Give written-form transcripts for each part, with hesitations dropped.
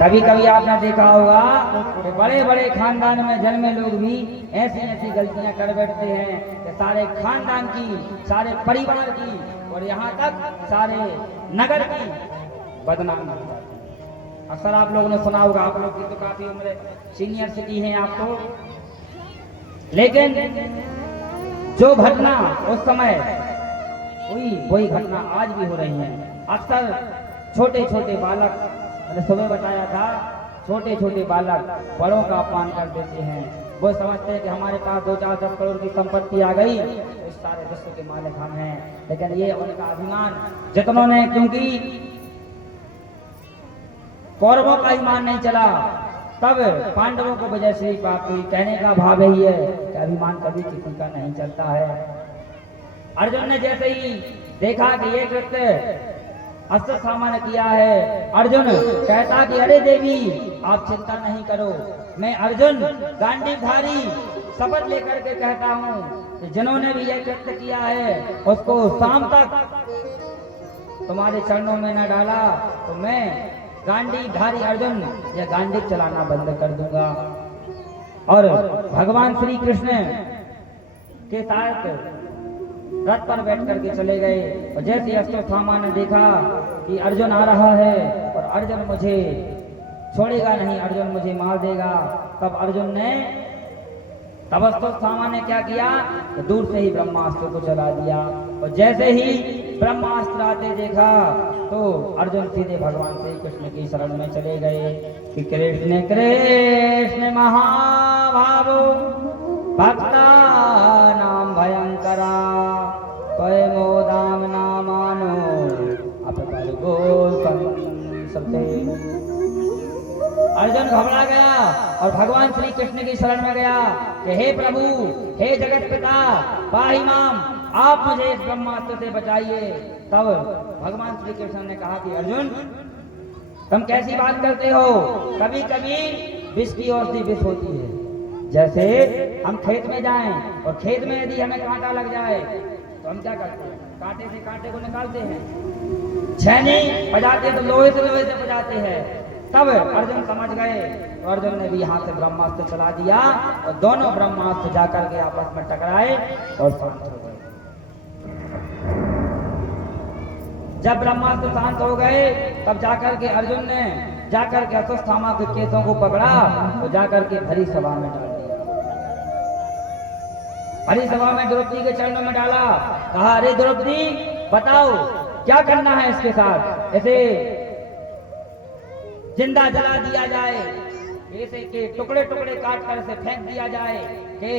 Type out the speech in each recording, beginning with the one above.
कभी कभी आपने देखा होगा कि बड़े बड़े खानदान में जन्मे लोग भी ऐसी ऐसी गलतियां कर बैठते हैं कि सारे खानदान की, सारे परिवार की और यहाँ तक सारे नगर की बदनामी हो जाती है। अक्सर आप लोगों ने सुना होगा, आप लोग की तो काफी उम्र सीनियर सिटी हैं आप तो, लेकिन जो घटना उस समय हुई वही घटना आज भी हो रही है। अक्सर छोटे छोटे बालक, मैंने सुबह बताया था, छोटे छोटे बालक बड़ों का अपमान कर देते हैं। वो समझते हैं कि हमारे पास 2-4-10 करोड़ की संपत्ति आ गई तो इस सारे विश्व के मालिक हम हैं। लेकिन ये उनका अभिमान, जितनों ने, क्योंकि कौरवों का ईमान नहीं चला तब पांडवों को वजह से प्राप्त हुई। कहने का भाव यही है कि अभिमान कभी किसी का नहीं चलता है। अर्जुन ने जैसे ही देखा कि ये कृत्य अस्त्र सामान्य किया है, अर्जुन कहता कि अरे देवी आप चिंता नहीं करो, मैं अर्जुन गांडीवधारी शपथ लेकर के कहता हूँ कि जिन्होंने भी यह कृत्य किया है उसको शाम तक तुम्हारे चरणों में न डाला तो मैं गांडीवधारी अर्जुन यह गांडीव चलाना बंद कर दूंगा। और भगवान श्री कृष्ण के साथ रथ पर बैठ करके चले गए और जैसे अश्वत्थामा ने देखा कि अर्जुन आ रहा है और अर्जुन मुझे छोड़ेगा नहीं, अर्जुन मुझे मार देगा, तब अर्जुन ने, तब अश्वत्थामा ने क्या किया तो दूर से ही ब्रह्मास्त्र को चला दिया। और जैसे ही ब्रह्मास्त्र आते देखा तो अर्जुन सीधे भगवान श्री कृष्ण की शरण में चले गए कि कृष्ण कृष्ण महाभावो भक्ता नाम भयंकरा त्वय मोदाम नामानो अपकर्गो संसते। अर्जुन घबरा गया और भगवान श्री कृष्ण की शरण में गया कि हे प्रभु, हे जगत पिता, पाहि माम, आप मुझे इस ब्रह्मास्त्र से बचाइए। तब भगवान श्री कृष्ण ने कहा कि अर्जुन तुम कैसी बात करते हो, कभी कभी विष की औषधि विष होती है। जैसे हम खेत में जाएं और खेत में यदि हमें कांटा लग जाए तो हम क्या करते हैं, कांटे से कांटे को निकालते हैं, छेनी बजाते हैं तो लोहे से बजाते हैं। तब अर्जुन समझ गए तो अर्जुन ने भी यहाँ से ब्रह्मास्त्र चला दिया और दोनों ब्रह्मास्त्र जाकर के आपस में टकराए और शांत हो गए। जब ब्रह्मास्त्र शांत हो गए तब जाकर के अर्जुन ने जाकर के अश्वत्थामा के केसों को पकड़ा तो जाकर के भरी सभा में डाल दिया। भरी सभा में द्रौपदी के चरणों में डाला, कहा अरे द्रौपदी बताओ क्या करना है इसके साथ, ऐसे जिंदा जला दिया जाए, ऐसे के टुकड़े टुकड़े काट कर इसे फेंक दिया जाए, कि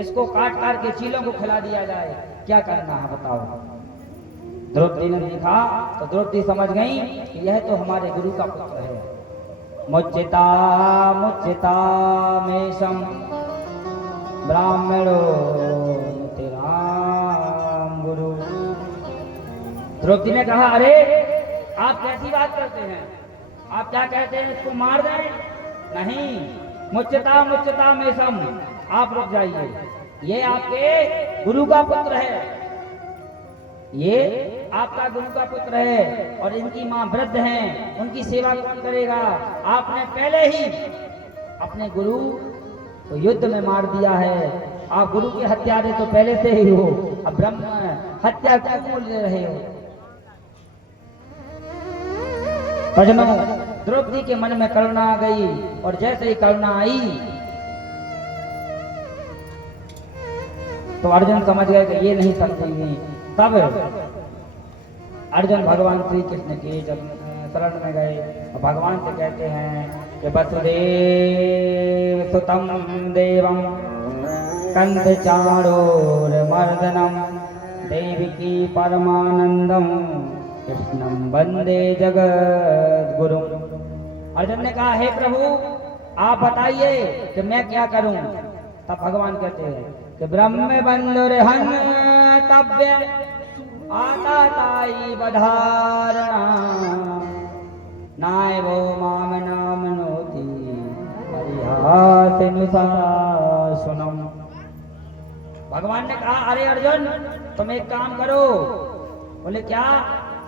इसको काट काट के चीलों को खिला दिया जाए, क्या करना है बताओ। द्रौपदी ने देखा तो द्रौपदी समझ गई कि यह तो हमारे गुरु का पुत्र है। मुच्चिता मुच्चिता मेषम ब्राह्मणो तेराम गुरु। द्रौपदी ने कहा अरे आप कैसी बात करते हैं, आप क्या कहते हैं, इसको मार दें? नहीं, मुच्चिता मुच्चिता मेषम, आप रुक जाइए, ये आपके गुरु का पुत्र है, ये आपका गुरु का पुत्र है और इनकी मां वृद्ध हैं, उनकी सेवा कौन करेगा। आपने पहले ही अपने गुरु को युद्ध में मार दिया है, आप गुरु के हत्यारे तो पहले से ही हो, अब ब्रह्म हत्या क्यों बोल रहे हो। भजनों, द्रौपदी के मन में करुणा आ गई और जैसे ही करुणा आई तो अर्जुन समझ गए कि ये नहीं समझेंगे। तब अर्जुन भगवान श्री कृष्ण के जब शरण में गए और भगवान से कहते हैं कि वसुदेव सुतम देवम कंद चारोर मर्दनम देवकी परमानंदम कृष्णम वंदे जगत गुरु। अर्जुन ने कहा हे प्रभु आप बताइए कि मैं क्या करूं। तब भगवान कहते हैं कि ब्रह्म बंधुरहन तव्य आता ताई बधारणा नाय वो माम नाम नोति सुनम। भगवान ने कहा अरे अर्जुन तुम एक काम करो। बोले क्या?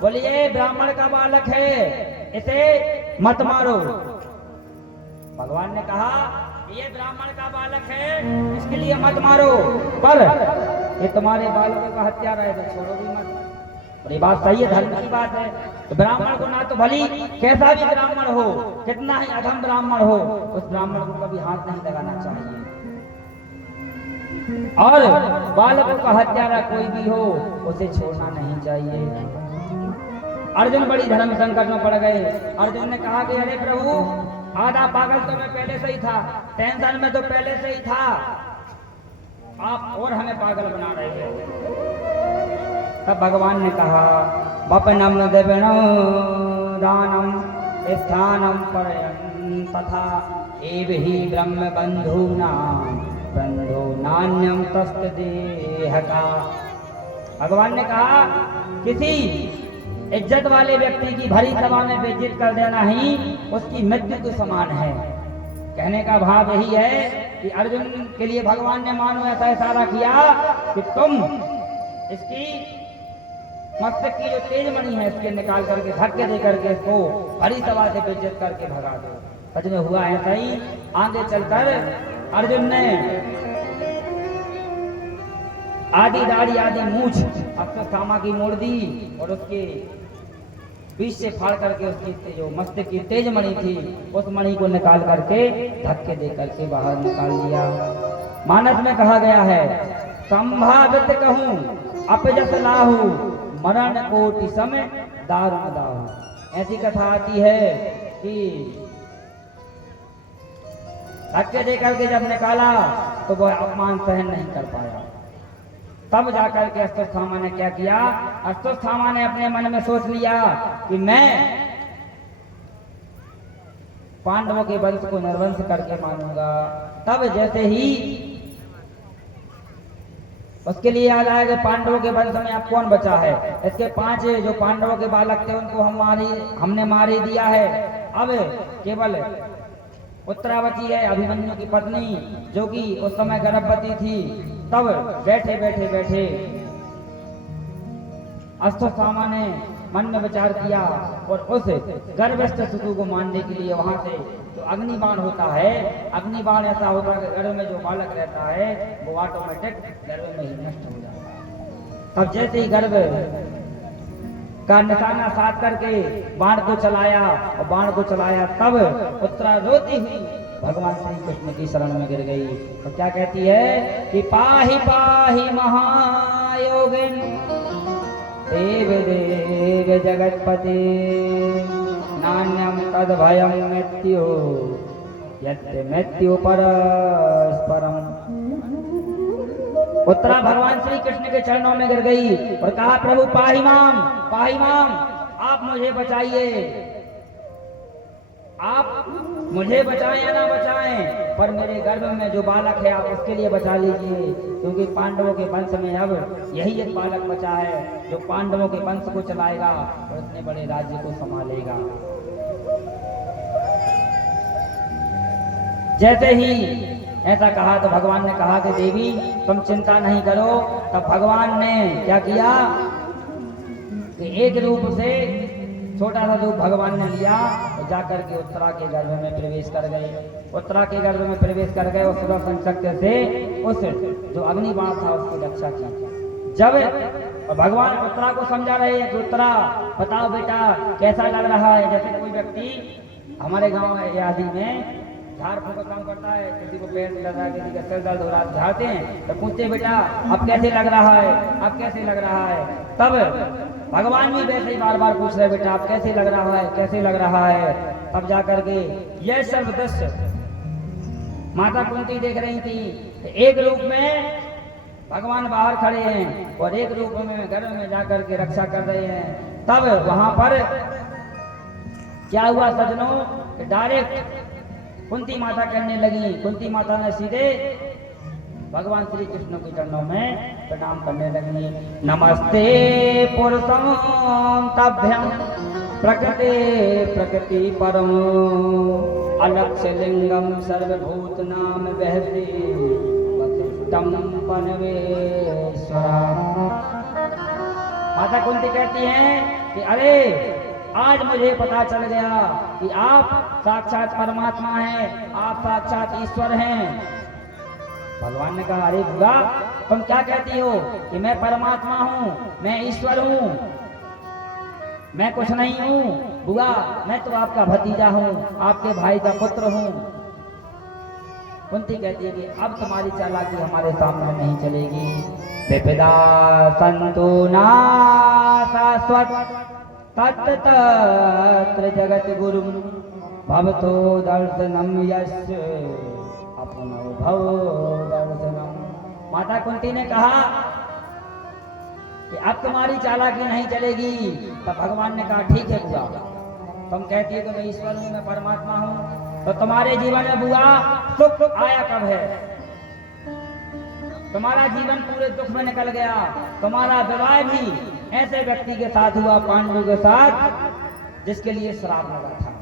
बोले ये ब्राह्मण का बालक है, इसे मत मारो। भगवान ने कहा ये ब्राह्मण का बालक है, इसके लिए मत मारो, पर ये तुम्हारे बालकों का हत्यारा है तो छोड़ो भी मत। और ये बात सही है, धर्म की बात है। तो ब्राह्मण को ना तो भली कैसा भी ब्राह्मण हो, कितना ही अधम ब्राह्मण हो, उस ब्राह्मण को कभी हाथ नहीं लगाना चाहिए। और बालकों का हत्यारा कोई भी हो, उसे छोड़ना नहीं चाहिए। अर्जुन बड़ी धर्म संकट में पड़ गए। अर्जुन ने कहा कि अरे प्रभु, आधा पागल तो मैं पहले से ही था, टेंशन में तो पहले से ही था, आप और हमें पागल बना रहे हैं। तब भगवान ने कहा वपनम देवनो दानम स्थानम परयं तथा एव ही ब्रह्म बंधुना बंधु नान्यम तस्त देह का। भगवान ने कहा किसी इज्जत वाले व्यक्ति की भरी सभा में बेइज्जत कर देना ही उसकी मृत्यु के समान है। कहने का भाव यही है कि अर्जुन के लिए भगवान ने मानो ऐसा इशारा किया कि तुम इसकी मस्तक की जो तेज मणि है इसके निकाल करके धक्के दे करके इसको भरी सभा से बेइज्जत करके भगा दो। सच में हुआ ऐसा ही। आगे चलकर अर्जुन ने आधी दाढ़ी आधी मूछ अश्वत्थामा की मोड़ दी और उसके बीच से फाड़ करके उसकी जो मस्तक की तेज मणि थी उस मणि को निकाल करके धक्के दे करके बाहर निकाल दिया। मानस में कहा गया है संभावित कहूं अपजस लाहू मरण कोटि समय दारुण दाहू। ऐसी कथा आती है कि धक्के दे करके जब निकाला तो वह अपमान सहन नहीं कर पाया। तब जाकर के अश्वत्थामा ने क्या किया, अश्वत्थामा ने अपने मन में सोच लिया कि मैं पांडवों के वंश को निर्वंश करके मानूंगा। तब जैसे ही उसके लिए याद आया कि पांडवों के वंश में अब कौन बचा है, इसके 5 जो पांडवों के बालक थे उनको हमने मार ही दिया है। अब केवल उत्तरावती है अभिमन्यु की पत्नी जो कि उस समय गर्भवती थी। तब बैठे बैठे अश्वत्थामा ने मन में विचार किया और उस गर्भस्थ शिशु को मारने के लिए वहां से जो अग्निबाण होता है, अग्निबाण ऐसा होता है कि गर्भ में जो बालक रहता है वो ऑटोमेटिक गर्भ में ही नष्ट हो जाता है। तब जैसे ही गर्भ का निशाना साध करके बाण को चलाया और बाण को चलाया तब उत्तरा रोती हुई भगवान श्री कृष्ण की शरण में गिर गई। तो क्या कहती है कि पाहि पाहि महायोगिन देव देव जगतपते नान्यम तद भयम मृत्यु यद्य मृत्यु परस्परम। उत्तरा भगवान श्री कृष्ण के चरणों में गिर गई और कहा प्रभु पाहि माम, आप मुझे बचाइए, आप मुझे बचाएं या ना बचाएं, पर मेरे गर्भ में जो बालक है आप उसके लिए बचा लीजिए, क्योंकि पांडवों के वंश में अब यही एक बालक बचा है जो पांडवों के वंश को चलाएगा और इतने बड़े राज्य को संभालेगा। जैसे ही ऐसा कहा तो भगवान ने कहा कि देवी तुम चिंता नहीं करो। तब भगवान ने क्या किया कि एक रूप से छोटा सा रूप भगवान ने लिया और जाकर के उत्तरा के गर्भ में प्रवेश कर गए। उत्तरा के गर्भ में प्रवेश कर गए और सुदर्शन चक्र से उस जो अग्निबाण था उसकी रक्षा की। जब भगवान उत्तरा को समझा रहे हैं कि उत्तरा बताओ बेटा कैसा लग रहा है। जैसे कोई व्यक्ति हमारे गाँव आदि में झाड़ फूक का काम करता है, किसी को पेट लग रहा है, किसी का सिर दर्द हो रहा है, झाड़ते हैं तो पूछते बेटा अब कैसे लग रहा है, अब कैसे लग रहा है। तब भगवान भी वैसे ही बार बार पूछ रहे बेटा आप कैसे लग रहा है, कैसे लग रहा है। तब जाकर के यह सब दृश्य माता कुंती देख रही थी। एक रूप में भगवान बाहर खड़े हैं और एक रूप में गर्भ में जाकर के रक्षा कर रहे हैं। तब वहां पर क्या हुआ सज्जनों, डायरेक्ट कुंती माता करने लगी। कुंती माता ने सीधे भगवान श्री कृष्ण के चरणों में प्रणाम करने लगी। नमस्ते पुरुषं तभ्यं प्रकृते प्रकृति परम अलक्ष्य लिंगम सर्वभूतनाम बहते वसिष्ठं परमेश्वरा। माता कुंती कहती हैं कि अरे आज मुझे पता चल गया कि आप साक्षात परमात्मा हैं, आप साक्षात ईश्वर हैं। भगवान ने कहा, अरे बुआ तुम क्या कहती हो कि मैं परमात्मा हूँ, मैं ईश्वर हूँ, मैं कुछ नहीं हूँ। बुआ मैं तो आपका भतीजा हूँ, आपके भाई का पुत्र हूँ। कुंती कहती है कि अब तुम्हारी चालाकी हमारे सामने नहीं चलेगी। विपदा संतु ना शाश्वत तत्र तत्र जगत गुरु भवतो दर्शनम यस्य अपनो भव दर्शनम। माता कुंती ने कहा कि अब तुम्हारी चालाकी नहीं चलेगी। तब भगवान ने कहा, ठीक है बुआ, तुम कहती हो कि मैं ईश्वर हूँ, मैं परमात्मा हूँ, तो तुम्हारे जीवन में बुआ सुख आया कब है? तुम्हारा जीवन पूरे दुख में निकल गया। तुम्हारा विवाह भी ऐसे व्यक्ति के साथ हुआ, पांडु के साथ, जिसके लिए श्राप लगा था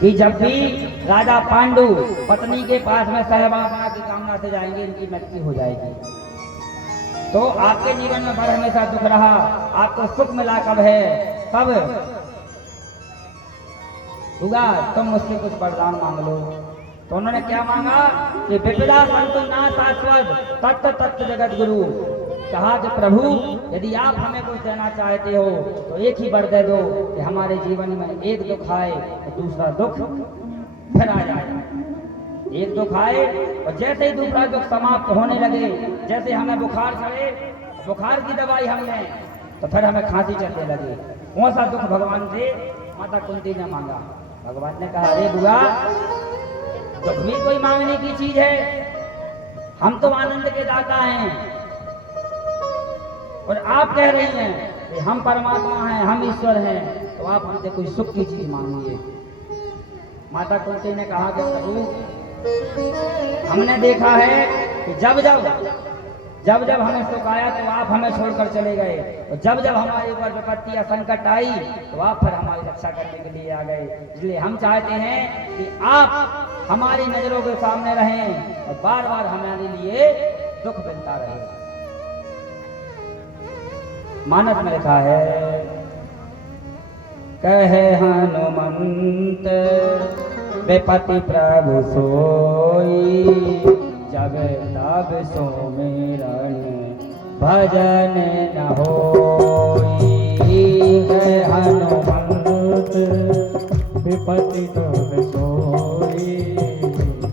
कि जब भी राजा पांडु पत्नी के पास में सहवासना की कामना से जाएंगे, इनकी मृत्यु हो जाएगी। तो आपके जीवन में बड़ा हमेशा दुख रहा, आपको सुख मिला कब है? तब बुआ तुम मुझसे कुछ वरदान मांग लो। तो उन्होंने क्या मांगा कि विपदा संतु ना शाश्वत तत्त तत्त जगत गुरु। कहा कि प्रभु यदि आप हमें कुछ देना चाहते हो तो एक ही वर दे दो कि हमारे जीवन में एक दुख आए तो दूसरा दुख फिर आ जाए। एक दुख आए और जैसे ही दूसरा दुख समाप्त होने लगे, जैसे हमें बुखार चढ़े, बुखार की दवाई हमने तो फिर हमें खांसी चलने लगे, कौन सा दुख भगवान से माता कुंती ने मांगा। भगवान ने कहा, अरे बुआ दुख भी कोई मांगने की चीज है, हम तो आनंद के दाता हैं और आप कह रही हैं कि हम परमात्मा हैं, हम ईश्वर हैं, तो आप हमसे कोई सुख की चीज मांगिए। माता कुंती ने कहा कि प्रभु हमने देखा है कि जब जब हमें सुख आया तो आप हमें छोड़कर चले गए, और जब जब हमारे ऊपर विपत्ति या संकट आई तो आप फिर हमारी रक्षा करने के लिए आ गए। इसलिए हम चाहते हैं कि आप हमारी नजरों के सामने रहें और बार बार हमारे लिए दुख मिलता रहे। मानस में लिखा है, कहे हनुमंत विपत्ति प्रभु सोई, जब तब सुमिरन भजन न होई। है हनुमंत विपत्ति प्रभु सोई,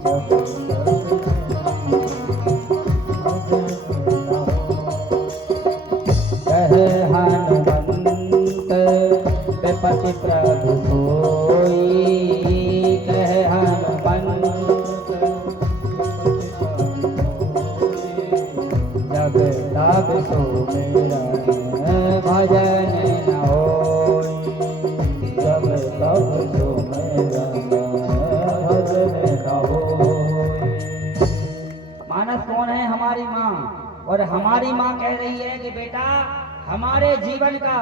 जब कहे हनुमंत विपत्ति प्रभु सोई, कहे हनुमंत जब तब सुमिरन भजन न होई, जब तब सुमिरन भजन न होई। मानस कौन है? हमारी माँ। और हमारी माँ कह रही है कि बेटा हमारे जीवन का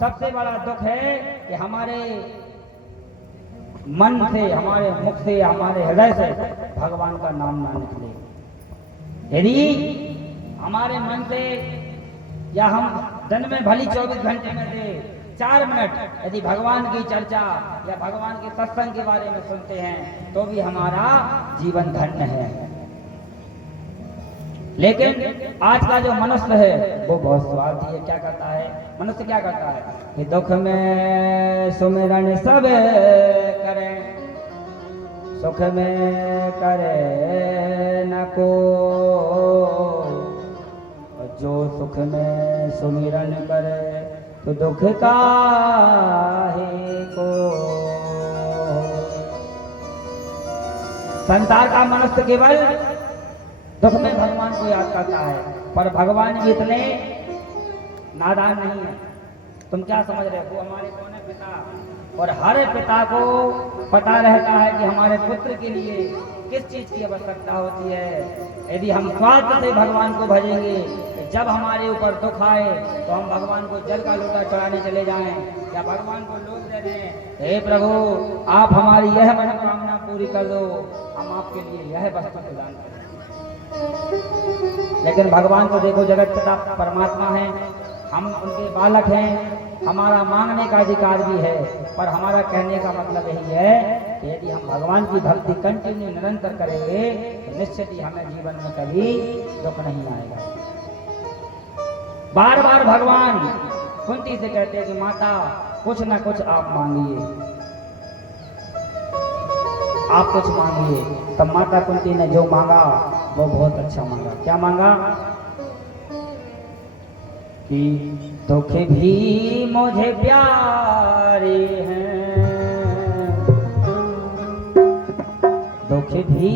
सबसे बड़ा दुख है कि हमारे मन से, हमारे मुख से, हमारे हृदय से भगवान का नाम ना निकले। यदि हमारे मन से या हम दिन में भली 24 घंटे में से 4 मिनट यदि भगवान की चर्चा या भगवान के सत्संग के बारे में सुनते हैं तो भी हमारा जीवन धन्य है। लेकिन आज का जो मनुष्य है वो बहुत स्वार्थी है। क्या करता है मनुष्य? क्या करता है कि दुख में सुमिरन सब करें, सुख में करे न को, जो सुख में सुमिरन करे तो दुख काहे को। संसार का मनुष्य केवल दुख में भगवान को याद करता है, पर भगवान भी इतने नादान नहीं है। तुम क्या समझ रहे हो? हमारे कौन है? पिता। और हर पिता को पता रहता है कि हमारे पुत्र के लिए किस चीज की आवश्यकता होती है। यदि हम स्वार्थ से भगवान को भजेंगे, जब हमारे ऊपर दुख आए तो हम भगवान को जल का लोटा चढ़ाने चले जाएं या भगवान को लोग दे दें, हे प्रभु आप हमारी यह मनोकामना पूरी कर दो, हम आपके लिए यह वस्तु प्रदान करें। लेकिन भगवान को देखो, जगत पिता परमात्मा है, हम उनके बालक हैं, हमारा मांगने का अधिकार भी है, पर हमारा कहने का मतलब यही है कि यदि हम भगवान की भक्ति कंटिन्यू निरंतर करेंगे तो निश्चित ही हमें जीवन में कभी दुख नहीं आएगा। बार बार भगवान कुंती से कहते हैं कि माता कुछ ना कुछ आप मांगिए, आप कुछ मांगिए। तब माता कुंती ने जो मांगा वो बहुत अच्छा मांगा। क्या मांगा? कि दुख भी मुझे प्यारे हैं, दुख भी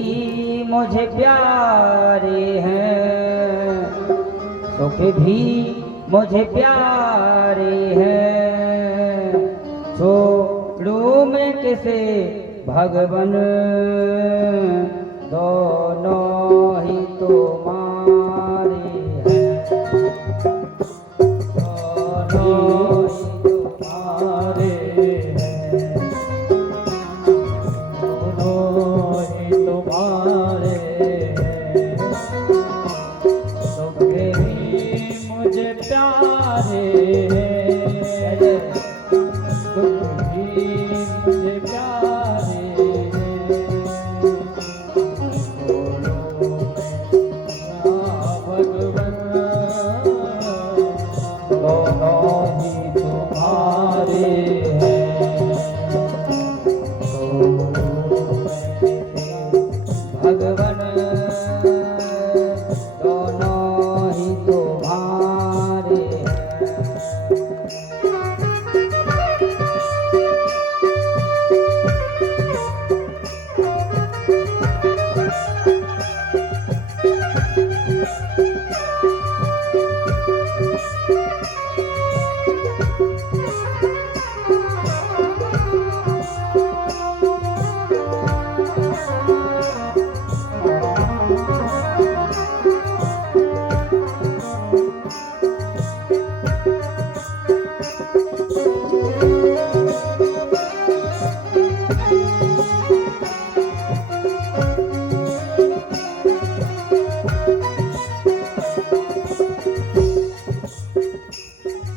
मुझे प्यारे हैं, सुख भी मुझे प्यारे हैं, छोड़ूं मैं किसे भगवन, दोनों ही तुम्हारे हैं, दोनों ही तुम्हारे हैं, दोनों ही तुम्हारे हैं, सुख भी मुझे प्यारे हैं, दुख भी मुझे प्यारे हैं, भगवन दोनों ही तुम्हारे हैं, भगवन दोनों ही तुम्हारे हैं।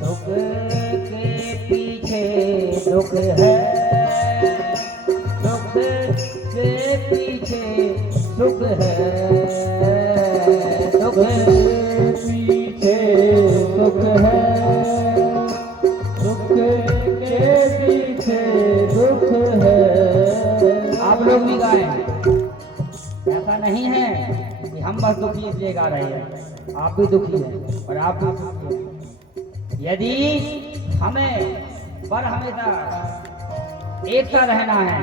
सुख के पीछे दुख है, दुख के पीछे सुख है, दुख के पीछे सुख है, दुख के पीछे दुख है। आप लोग भी गाएं, ऐसा नहीं है कि हम बस दुखी इसलिए गा रहे हैं, आप भी दुखी हैं और आप भी सुखी हैं। यदि हमें पर हमेशा एक सा रहना है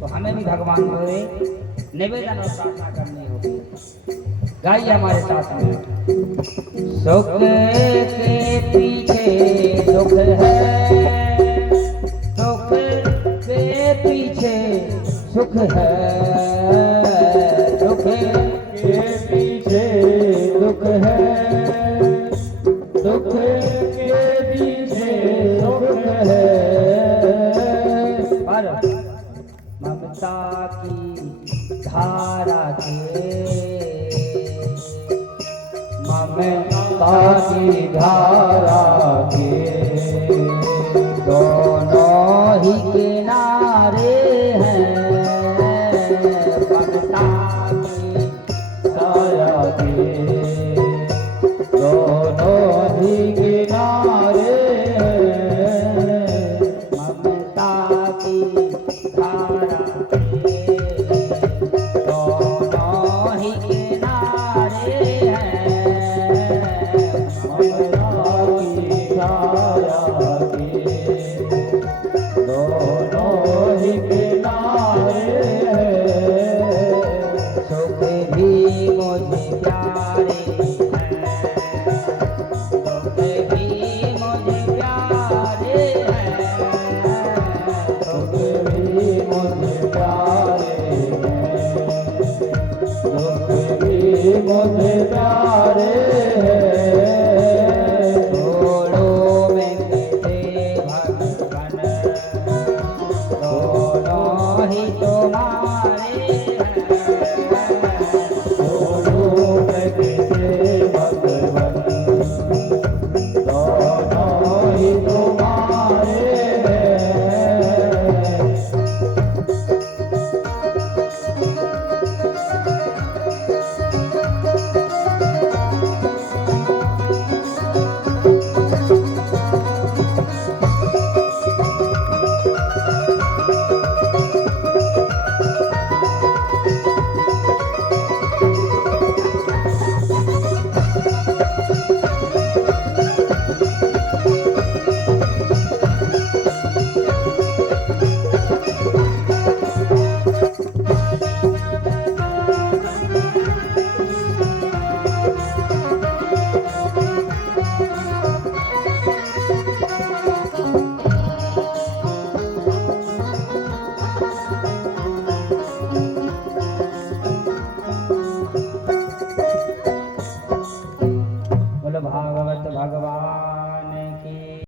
तो हमें भी भगवान को निवेदन और प्रार्थना करनी होगी। गाइए हमारे साथ में। सुख के पीछे दुख है, सुख के पीछे सुख है, सुख के पीछे दुख है, दुख के पीछे सुख है, पर ममता की धारा के, ममता की धारा